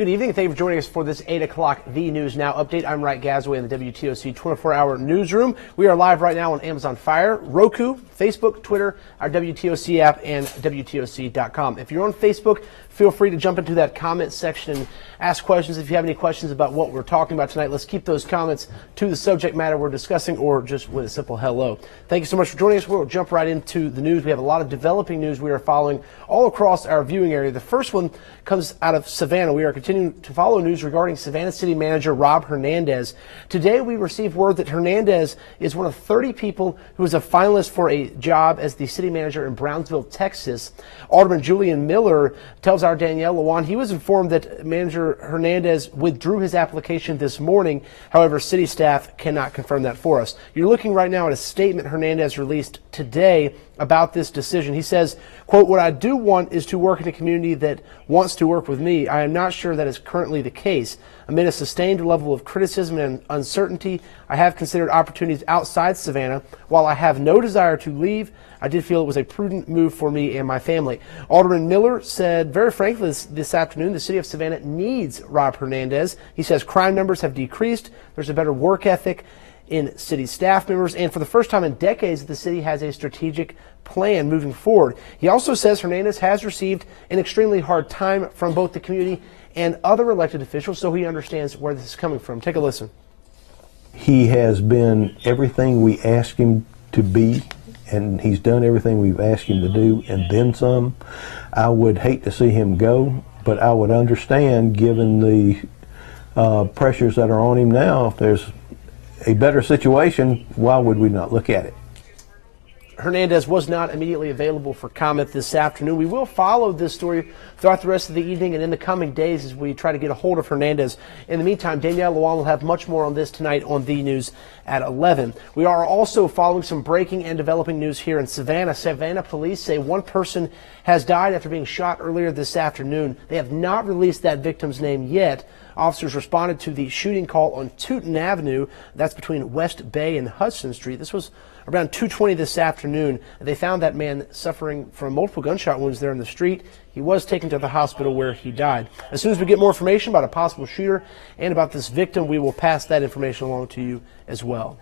Good evening, and thank you for joining us for this 8 o'clock The News Now update. I'm Wright Gasway in the WTOC 24-hour newsroom. We are live right now on Amazon Fire, Roku, Facebook, Twitter, our WTOC app, and WTOC.com. If you're on Facebook, feel free to jump into that comment section and ask questions. If you have any questions about what we're talking about tonight, let's keep those comments to the subject matter we're discussing or just with a simple hello. Thank you so much for joining us. We'll jump right into the news. We have a lot of developing news we are following all across our viewing area. The first one comes out of Savannah. We are continuing to follow news regarding Savannah City Manager Rob Hernandez. Today we received word that Hernandez is one of 30 people who is a finalist for a job as the city manager in Brownsville, Texas. Alderman Julian Miller tells our Danielle Lewan he was informed that Manager Hernandez withdrew his application this morning. However, city staff cannot confirm that for us. You're looking right now at a statement Hernandez released today about this decision. He says, quote, "What I do want is to work in a community that wants to work with me. I am not sure that is currently the case. Amid a sustained level of criticism and uncertainty, I have considered opportunities outside Savannah. While I have no desire to leave, I did feel it was a prudent move for me and my family." Alderman Miller said very frankly this afternoon the city of Savannah needs Rob Hernandez. He says crime numbers have decreased. There's a better work ethic in city staff members, and for the first time in decades, the city has a strategic plan moving forward. He also says Hernandez has received an extremely hard time from both the community and other elected officials, so he understands where this is coming from. Take a listen. He has been everything we asked him to be, and he's done everything we've asked him to do, and then some. I would hate to see him go, but I would understand, given the pressures that are on him now, if there's a better situation, why would we not look at it? Hernandez was not immediately available for comment this afternoon. We will follow this story throughout the rest of the evening and in the coming days as we try to get a hold of Hernandez. In the meantime, Danielle Lewan will have much more on this tonight on The News at 11. We are also following some breaking and developing news here in Savannah. Savannah police say one person has died after being shot earlier this afternoon. They have not released that victim's name yet. Officers responded to the shooting call on Tooten Avenue. That's between West Bay and Hudson Street. This was around 2:20 this afternoon. They found that man suffering from multiple gunshot wounds there in the street. He was taken to the hospital where he died. As soon as we get more information about a possible shooter and about this victim, we will pass that information along to you as well.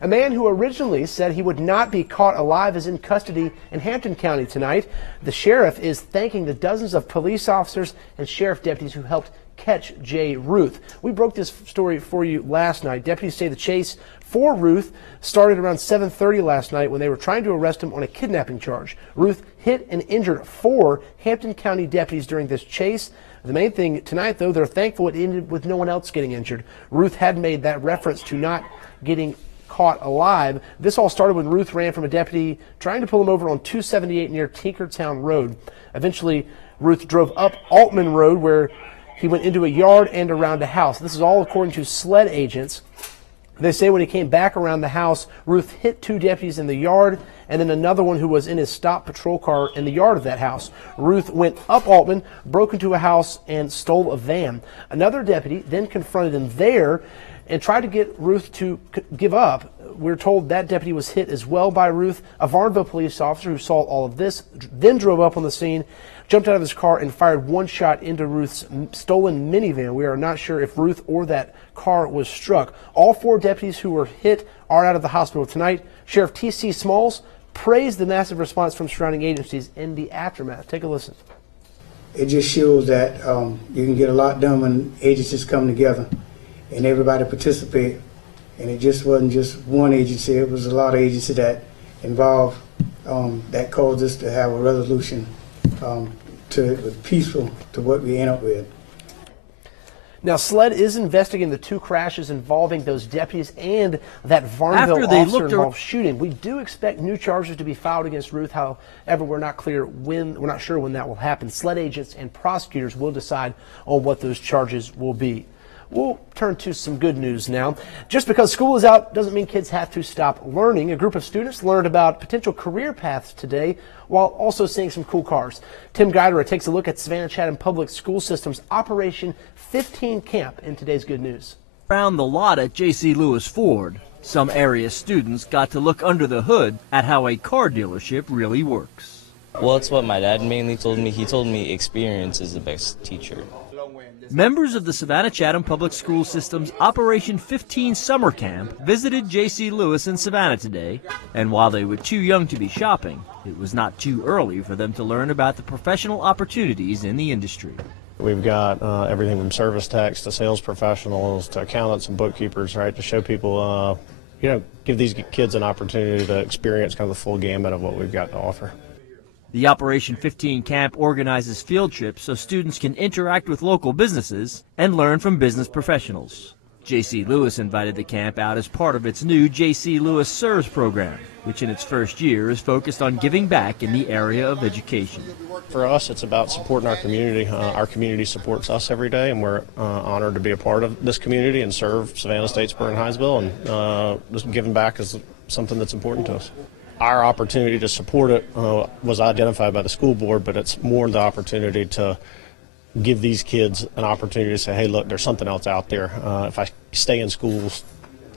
A man who originally said he would not be caught alive is in custody in Hampton County tonight. The sheriff is thanking the dozens of police officers and sheriff deputies who helped catch Jay Ruth. We broke this story for you last night. Deputies say the chase for Ruth started around 7:30 last night when they were trying to arrest him on a kidnapping charge. Ruth hit and injured 4 Hampton County deputies during this chase. The main thing tonight, though, they're thankful it ended with no one else getting injured. Ruth had made that reference to not getting caught alive. This all started when Ruth ran from a deputy trying to pull him over on 278 near Tinkertown Road. Eventually, Ruth drove up Altman Road where he went into a yard and around a house. This is all according to SLED agents. They say when he came back around the house, Ruth hit 2 deputies in the yard and then another one who was in his stop patrol car in the yard of that house. Ruth went up Altman, broke into a house, and stole a van. Another deputy then confronted him there and tried to get Ruth to give up. We're told that deputy was hit as well by Ruth. A Varnville police officer who saw all of this then drove up on the scene, jumped out of his car and fired one shot into Ruth's stolen minivan. We are not sure if Ruth or that car was struck. All 4 deputies who were hit are out of the hospital tonight. Sheriff T.C. Smalls praised the massive response from surrounding agencies in the aftermath. Take a listen. It just shows that you can get a lot done when agencies come together and everybody participate. And it just wasn't just one agency, it was a lot of agencies that involved that caused us to have a resolution peaceful to what we end up with. Now, SLED is investigating the 2 crashes involving those deputies and that Varnville officer involved shooting. We do expect new charges to be filed against Ruth. However, we're not sure when that will happen. SLED agents and prosecutors will decide on what those charges will be. We'll turn to some good news now. Just because school is out doesn't mean kids have to stop learning. A group of students learned about potential career paths today while also seeing some cool cars. Tim Guidera takes a look at Savannah-Chatham Public School System's Operation 15 Camp in today's Good News. Around the lot at J.C. Lewis Ford, some area students got to look under the hood at how a car dealership really works. Well, it's what my dad mainly told me. He told me experience is the best teacher. Members of the Savannah-Chatham Public School System's Operation 15 Summer Camp visited J.C. Lewis in Savannah today, and while they were too young to be shopping, it was not too early for them to learn about the professional opportunities in the industry. We've got everything from service techs to sales professionals to accountants and bookkeepers, right, to show people, give these kids an opportunity to experience kind of the full gamut of what we've got to offer. The Operation 15 camp organizes field trips so students can interact with local businesses and learn from business professionals. J.C. Lewis invited the camp out as part of its new J.C. Lewis Serves program, which in its first year is focused on giving back in the area of education. For us, it's about supporting our community. Our community supports us every day, and we're honored to be a part of this community and serve Savannah, Statesboro, and Hinesville, and just giving back is something that's important to us. Our opportunity to support it was identified by the school board, but it's more the opportunity to give these kids an opportunity to say, hey, look, there's something else out there. If I stay in schools,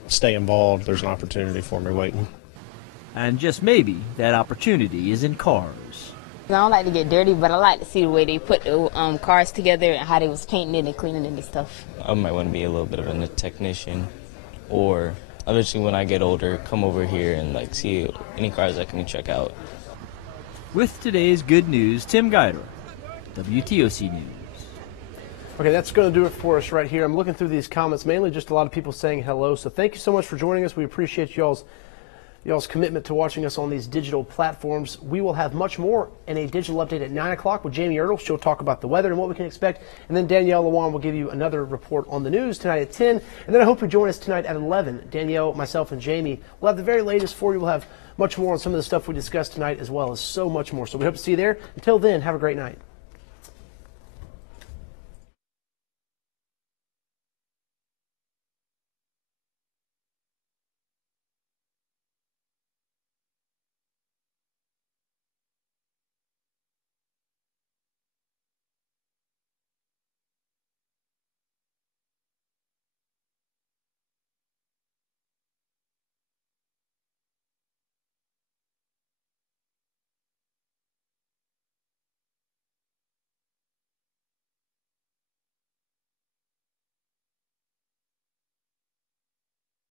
stay involved, there's an opportunity for me waiting. And just maybe that opportunity is in cars. I don't like to get dirty, but I like to see the way they put the cars together and how they was painting it and cleaning it and stuff. I might want to be a little bit of a technician, or eventually when I get older, come over here and see any cars I can check out. With today's good news, Tim Guider, WTOC News. Okay, that's going to do it for us right here. I'm looking through these comments, mainly just a lot of people saying hello. So thank you so much for joining us. We appreciate y'all's commitment to watching us on these digital platforms. We will have much more in a digital update at 9 o'clock with Jamie Ertl. She'll talk about the weather and what we can expect. And then Danielle Lewan will give you another report on the news tonight at 10. And then I hope you join us tonight at 11. Danielle, myself, and Jamie will have the very latest for you. We'll have much more on some of the stuff we discussed tonight as well as so much more. So we hope to see you there. Until then, have a great night.